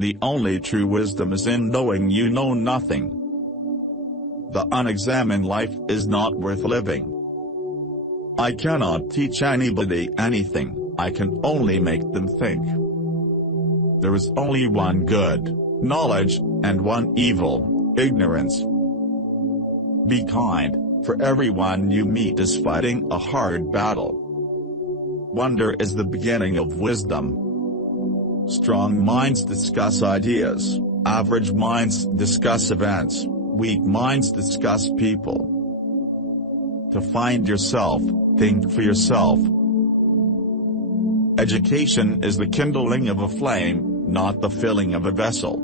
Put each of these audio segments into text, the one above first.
The only true wisdom is in knowing you know nothing. The unexamined life is not worth living. I cannot teach anybody anything, I can only make them think. There is only one good, knowledge, and one evil, ignorance. Be kind, for everyone you meet is fighting a hard battle. Wonder is the beginning of wisdom. Strong minds discuss ideas, average minds discuss events, weak minds discuss people. To find yourself, think for yourself. Education is the kindling of a flame, not the filling of a vessel.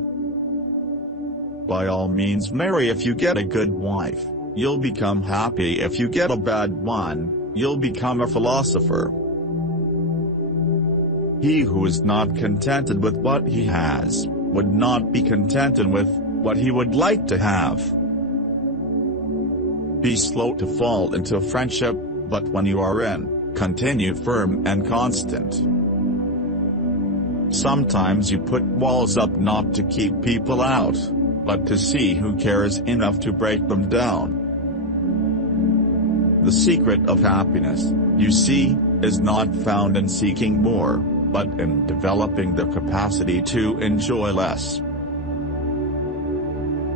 By all means marry if you get a good wife, you'll become happy. If you get a bad one, you'll become a philosopher. He who is not contented with what he has, would not be contented with what he would like to have. Be slow to fall into friendship, but when you are in, continue firm and constant. Sometimes you put walls up not to keep people out, but to see who cares enough to break them down. The secret of happiness, you see, is not found in seeking more, but in developing the capacity to enjoy less.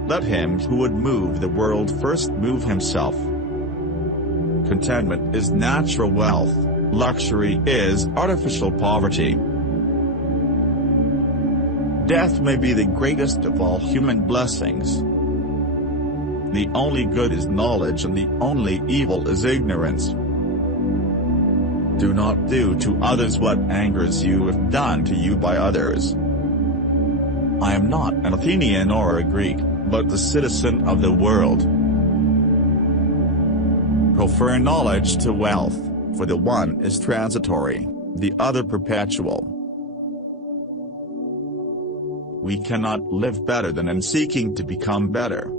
Let him who would move the world first move himself. Contentment is natural wealth, luxury is artificial poverty. Death may be the greatest of all human blessings. The only good is knowledge and the only evil is ignorance. Do not do to others what angers you if done to you by others. I am not an Athenian or a Greek, but the citizen of the world. Prefer knowledge to wealth, for the one is transitory, the other perpetual. We cannot live better than in seeking to become better.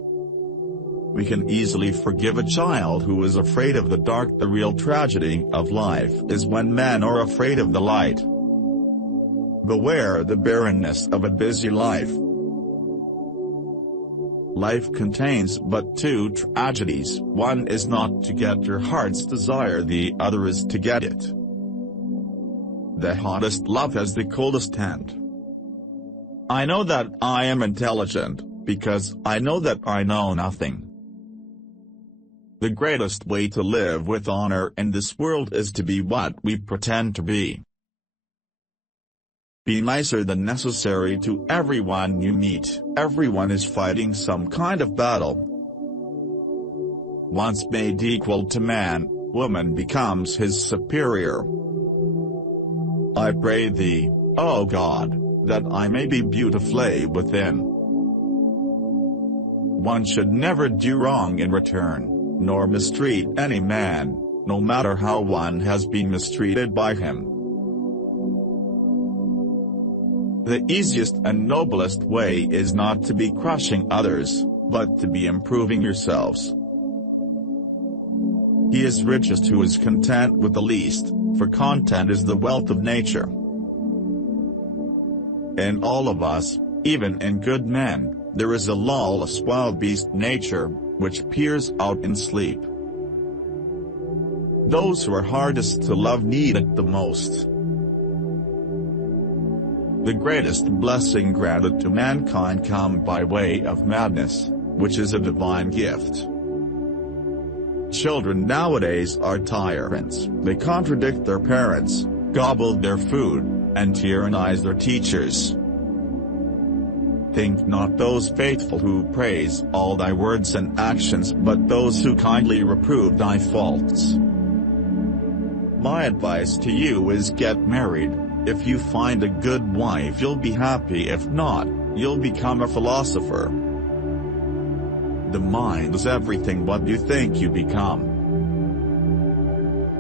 We can easily forgive a child who is afraid of the dark. The real tragedy of life is when men are afraid of the light. Beware the barrenness of a busy life. Life contains but two tragedies. One is not to get your heart's desire, the other is to get it. The hottest love has the coldest end. I know that I am intelligent, because I know that I know nothing. The greatest way to live with honor in this world is to be what we pretend to be. Be nicer than necessary to everyone you meet. Everyone is fighting some kind of battle. Once made equal to man, woman becomes his superior. I pray thee, O God, that I may be beautifully within. One should never do wrong in return, nor mistreat any man, no matter how one has been mistreated by him. The easiest and noblest way is not to be crushing others, but to be improving yourselves. He is richest who is content with the least, for content is the wealth of nature. In all of us, even in good men, there is a lawless wild beast nature, which peers out in sleep. Those who are hardest to love need it the most. The greatest blessing granted to mankind come by way of madness, which is a divine gift. Children nowadays are tyrants. They contradict their parents, gobble their food, and tyrannize their teachers. Think not those faithful who praise all thy words and actions, but those who kindly reprove thy faults. My advice to you is get married. If you find a good wife you'll be happy, if not, you'll become a philosopher. The mind is everything what you think you become.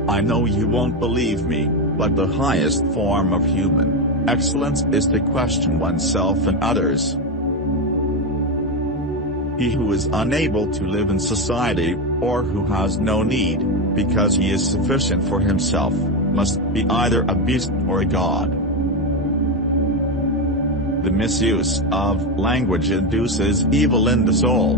I know you won't believe me, but the highest form of human excellence is to question oneself and others. He who is unable to live in society, or who has no need, because he is sufficient for himself, must be either a beast or a god. The misuse of language induces evil in the soul.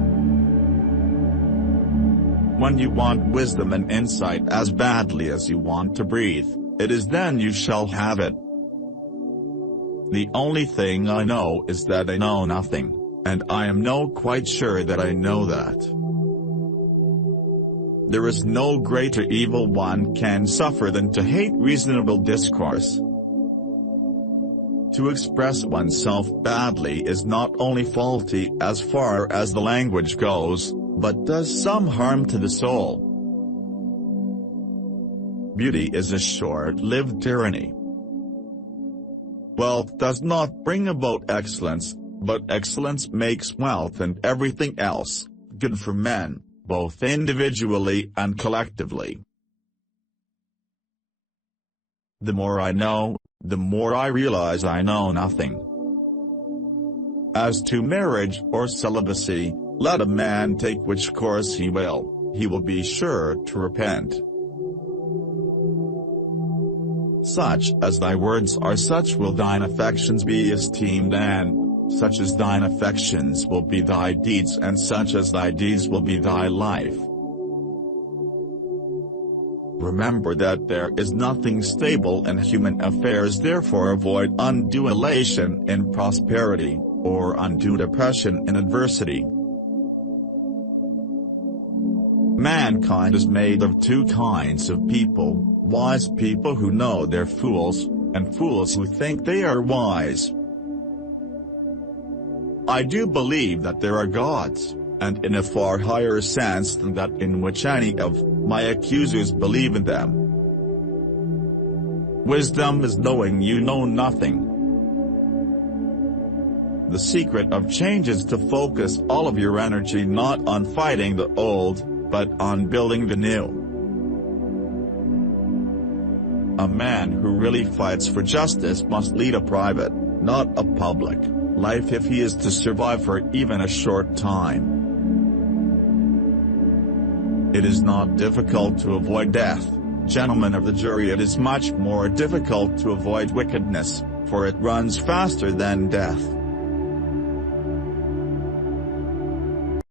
When you want wisdom and insight as badly as you want to breathe, it is then you shall have it. The only thing I know is that I know nothing, and I am quite sure that I know that. There is no greater evil one can suffer than to hate reasonable discourse. To express oneself badly is not only faulty as far as the language goes, but does some harm to the soul. Beauty is a short-lived tyranny. Wealth does not bring about excellence, but excellence makes wealth and everything else good for men, both individually and collectively. The more I know, the more I realize I know nothing. As to marriage or celibacy, let a man take which course he will be sure to repent. Such as thy words are, such will thine affections be esteemed, and such as thine affections will be thy deeds, and such as thy deeds will be thy life. Remember that there is nothing stable in human affairs, therefore avoid undue elation in prosperity, or undue depression in adversity. Mankind is made of two kinds of people: wise people who know they're fools, and fools who think they are wise. I do believe that there are gods, and in a far higher sense than that in which any of my accusers believe in them. Wisdom is knowing you know nothing. The secret of change is to focus all of your energy not on fighting the old, but on building the new. A man who really fights for justice must lead a private, not a public, life if he is to survive for even a short time. It is not difficult to avoid death, gentlemen of the jury. It is much more difficult to avoid wickedness, for it runs faster than death.